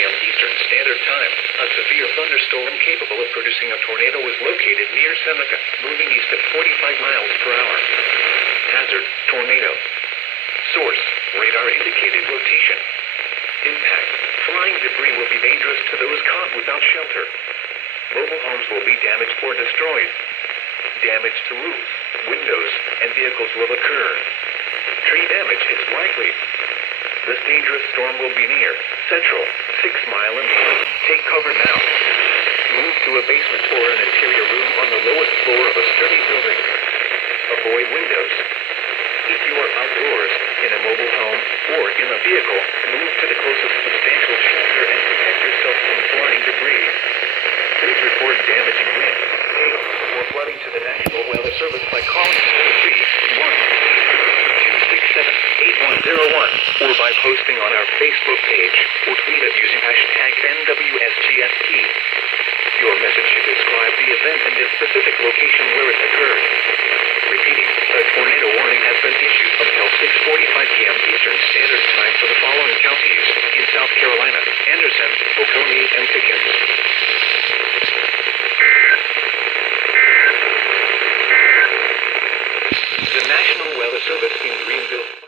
p.m. Eastern Standard Time. A severe thunderstorm capable of producing a tornado is located near Seneca, moving east at 45 miles per hour. Hazard, tornado. Source, radar indicated rotation. Impact, flying debris will be dangerous to those caught without shelter. Mobile homes will be damaged or destroyed. Damage to roofs, windows, and vehicles will occur. Tree damage is likely. This dangerous storm will be near Central, 6 Mile and Pleasant. Take cover now. Move to a basement or an interior room on the lowest floor of a sturdy building. Avoid windows. If you are outdoors, in a mobile home, or in a vehicle, move to the closest substantial shelter and protect yourself from flying debris. Please report damaging winds, hail, or flooding to the National Weather Service by calling toll-free 1-267-8101 or by posting on our Facebook page or tweet it using hashtag NWSGST. Your message should describe the event and the specific location where it occurred. Repeating, a tornado warning has been issued until 6:45 p.m. Eastern Standard Time for the following counties in South Carolina: Anderson, Oconee, and Pickens. The National Weather Service in Greenville.